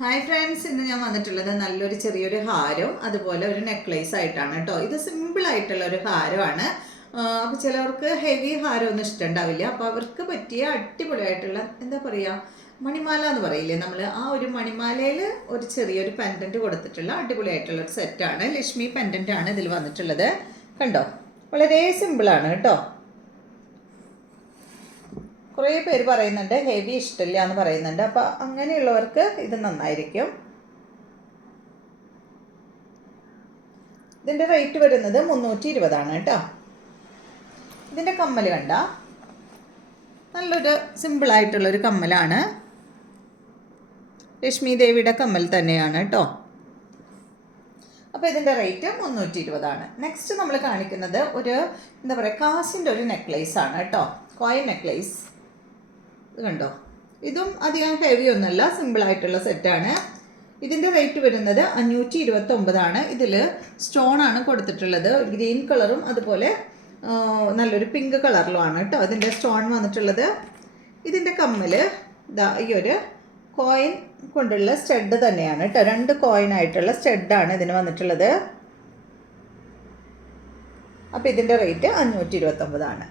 Hi friends, ഇന്ന് ഞാൻ വന്നിട്ടുള്ളത് നല്ലൊരു ചെറിയൊരു ഹാരവും അതുപോലെ ഒരു നെക്ലേസ് ആയിട്ടാണ് കേട്ടോ. ഇത് സിമ്പിൾ ആയിട്ടുള്ള ഒരു ഹാരമാണ്. അപ്പോൾ ചിലവർക്ക് ഹെവി ഹാരം ഒന്നും ഇഷ്ടമുണ്ടാവില്ല. അപ്പോൾ അവർക്ക് പറ്റിയ അടിപൊളിയായിട്ടുള്ള എന്താ പറയുക, മണിമാല എന്ന് പറയില്ലേ നമ്മൾ, ആ ഒരു മണിമാലയിൽ ഒരു ചെറിയൊരു പെൻഡൻറ്റ് കൊടുത്തിട്ടുള്ള അടിപൊളിയായിട്ടുള്ള ഒരു സെറ്റാണ്. ലക്ഷ്മി പെൻഡൻ്റ് ആണ് ഇതിൽ വന്നിട്ടുള്ളത്. കണ്ടോ, വളരെ സിമ്പിളാണ് കേട്ടോ. കുറേ പേര് പറയുന്നുണ്ട് ഹെവി ഇഷ്ടമില്ല എന്ന് പറയുന്നുണ്ട്. അപ്പോൾ അങ്ങനെയുള്ളവർക്ക് ഇത് നന്നായിരിക്കും. ഇതിൻ്റെ റേറ്റ് വരുന്നത് 320 കേട്ടോ. ഇതിൻ്റെ കമ്മൽ കണ്ട നല്ലൊരു സിമ്പിളായിട്ടുള്ളൊരു കമ്മലാണ്. ലക്ഷ്മി ദേവിയുടെ കമ്മൽ തന്നെയാണ് കേട്ടോ. അപ്പോൾ ഇതിൻ്റെ റേറ്റ് 320. നെക്സ്റ്റ് നമ്മൾ കാണിക്കുന്നത് ഒരു എന്താ പറയുക, കാശിൻ്റെ ഒരു നെക്ലേസ് ആണ് കേട്ടോ. കോയിൻ നെക്ലേസ് ഇത് കണ്ടോ. ഇതും അധികം ഹെവി ഒന്നുമല്ല, സിമ്പിളായിട്ടുള്ള സെറ്റാണ്. ഇതിൻ്റെ റേറ്റ് വരുന്നത് 529. ഇതിൽ സ്റ്റോണാണ് കൊടുത്തിട്ടുള്ളത്. ഗ്രീൻ കളറും അതുപോലെ നല്ലൊരു പിങ്ക് കളറിലുമാണ് കേട്ടോ ഇതിൻ്റെ സ്റ്റോൺ വന്നിട്ടുള്ളത്. ഇതിൻ്റെ കമ്മൽ ഇതാ ഈ ഒരു കോയിൻ കൊണ്ടുള്ള സ്റ്റഡ് തന്നെയാണ് കേട്ടോ. 2 കോയിനായിട്ടുള്ള സ്റ്റഡാണ് ഇതിന് വന്നിട്ടുള്ളത്. അപ്പോൾ ഇതിൻ്റെ റേറ്റ് 529.